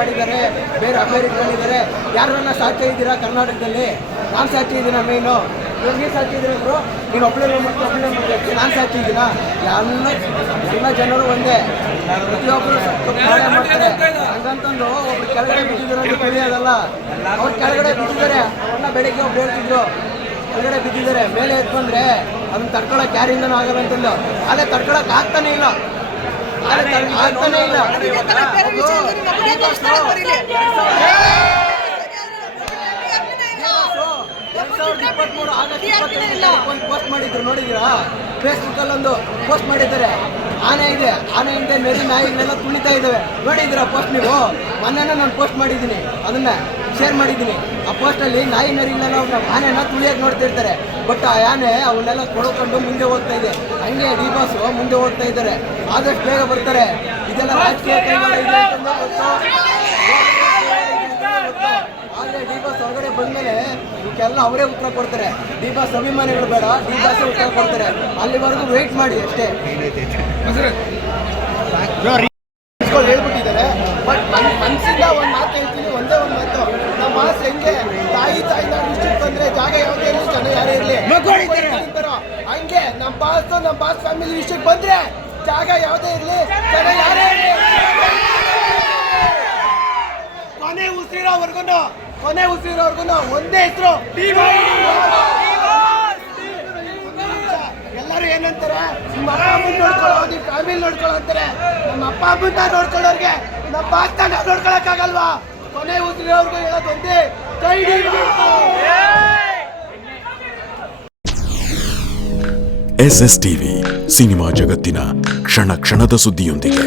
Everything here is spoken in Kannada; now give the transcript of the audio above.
ಮಾಡಿದ್ದಾರೆ, ಬೇರೆ ಅಮೇರಿಕಲ್ಲಿದ್ದಾರೆ. ಯಾರನ್ನ ಸಾಧ್ಯ ಇದ್ದೀರಾ ಕರ್ನಾಟಕದಲ್ಲಿ? ನಾನು ಸಾಧ್ಯ ಇದ್ದೀನ ಮೇಯ್ನು. ಇವಾಗ ನೀವು ಸಾಧ್ಯ ಇದ್ದೀರ ಅಂದರು, ನೀನು ಒಬ್ಬಳೇ ಮತ್ತು ನಾನು ಸಾಧ್ಯ ಇದ್ದೀನ? ಎಲ್ಲ ಜನರು ಒಂದೇ, ಪ್ರತಿಯೊಬ್ಬರು ಮಾಡ್ತಾರೆ. ಹಂಗಂತಂದು ಒಬ್ರು ಕೆಳಗಡೆ ಬಿದ್ದಿದ್ರು ಅಂತ ತಿಳಿಯೋದಲ್ಲ. ಅವ್ರು ಕೆಳಗಡೆ ಬಿದ್ದಿದ್ದಾರೆ, ಅವ್ರನ್ನ ಬೆಳಿಗ್ಗೆ ಒಬ್ರು ಹೇಳ್ತಿದ್ರು ಕೆಳಗಡೆ ಬಿದ್ದಿದ್ದಾರೆ, ಮೇಲೆ ಎದ್ದು ಬಂದರೆ ಅದನ್ನ ತಡ್ಕೊಳಕ್ಕೆ ಯಾರಿಂದನೂ ಆಗಲ್ಲ ಅಂತಂದು. ಅಲ್ಲೇ ತಡ್ಕೊಳಕ್ಕೆ ಆಗ್ತಾನೆ ಇಲ್ಲ. 2023 ಆಗಸ್ಟ್ 25 ಒಂದು ಪೋಸ್ಟ್ ಮಾಡಿದ್ರು, ನೋಡಿದ್ದೀರಾ? ಫೇಸ್ಬುಕ್ಕಲ್ಲೊಂದು ಪೋಸ್ಟ್ ಮಾಡಿದ್ದಾರೆ. ಆನೆ ಇದೆ, ಆನೆ ಹಿಂದೆ ನರಿ ನಾಯಿಗಳೆಲ್ಲ ತುಳಿತಾ ಇದ್ದಾವೆ, ನೋಡಿದ್ದೀರಾ ಪೋಸ್ಟ್ ನೀವು? ಮೊನ್ನೆನ ನಾನು ಪೋಸ್ಟ್ ಮಾಡಿದ್ದೀನಿ, ಅದನ್ನ ಶೇರ್ ಮಾಡಿದ್ದೀನಿ. ಆ ಪೋಸ್ಟಲ್ಲಿ ನಾಯಿ ನರಿಗಳೆಲ್ಲ ಆನೆನ ತುಳಿಯೋಕೆ ನೋಡ್ತಿರ್ತಾರೆ. ಬಟ್ ಆ ಆನೆ ಅವನ್ನೆಲ್ಲ ಕೊಡ್ಕೊಂಡು ಮುಂದೆ ಹೋಗ್ತಾ ಇದೆ. ಹಂಗೆ ಡಿ ಬಾಸ್ ಮುಂದೆ ಹೋಗ್ತಾ ಇದ್ದಾರೆ, ಆದಷ್ಟು ಬೇಗ ಬರ್ತಾರೆ. ಇದೆಲ್ಲ ರಾಜಕೀಯ ಕೈವಾಡ ಇದೆ ಅಂತಂದ್ರೆ ಗೊತ್ತು. ಆದರೆ ಡಿ ಬಾಸ್ ಹೊರಗಡೆ ಬಂದಮೇಲೆ ಇವಕ್ಕೆಲ್ಲ ಅವರೇ ಉತ್ತರ ಕೊಡ್ತಾರೆ. ಡಿ ಬಾಸ್ ಅಭಿಮಾನಿಗಳು ಬೇಡ, ಡಿ ಬಾಸ್ ಉತ್ತರ ಕೊಡ್ತಾರೆ. ಅಲ್ಲಿವರೆಗೂ ವೇಟ್ ಮಾಡಿ ಅಷ್ಟೇ. ಹೇಳ್ಬಿಟ್ಟಿದ್ದಾರೆ. ಬಟ್ ನನ್ನ ಮನಸ್ಸಿಂದ ಒಂದು ಮಾತು ಹೇಳ್ತೀನಿ, ಒಂದೇ ಒಂದು ಮಾತು. ನಮ್ಮ ಮಾಸ್ ಹೆಂಗೆ ತಾಯಿನಾಡು ಡಿಸ್ಟ್ರಿಕ್ಟ್ ಬಂದರೆ ಜಾಗ ಯಾವುದೇ ಇರಲಿ, ಜನ ಯಾರೇ ಇರಲಿ ಹಂಗೆ ನಮ್ಮ ಬಾಸ್ ಫ್ಯಾಮಿಲಿ ವಿಷಯಕ್ಕೆ ಬಂದರೆ ಜಾಗ ಯಾವುದೇ ಇರಲಿ, ಜನ ಯಾರೇ ಇರಲಿ, ಕೊನೆ ಉಸಿರೋರ್ಗು ಒಂದೇ ಹೆಸರು. ಎಲ್ಲರೂ ಏನಂತಾರೆ, ನಿಮ್ಮ ಅಪ್ಪ ಅಮ್ಮನ ನೋಡ್ಕೊಳ್ಳೋ, ನಿಮ್ಮ ಫ್ಯಾಮಿಲಿ ನೋಡ್ಕೊಳ್ಳೋ ಅಂತಾರೆ. ನಮ್ಮ ಅಪ್ಪ ಅಮ್ಮನ ನೋಡ್ಕೊಳ್ಳೋರ್ಗೆ ನಮ್ಮ ಬಾಸ್ನ ನೋಡ್ಕೊಳಕ್ಕಾಗಲ್ವಾ? ಕೊನೆ ಉಸಿರೋರ್ಗು ಹೇಳೋದು ಒಂದೇ, ಕೈ SSTV ಸಿನಿಮಾ ಜಗತ್ತಿನ ಕ್ಷಣ ಕ್ಷಣದ ಸುದ್ದಿಯೊಂದಿಗೆ.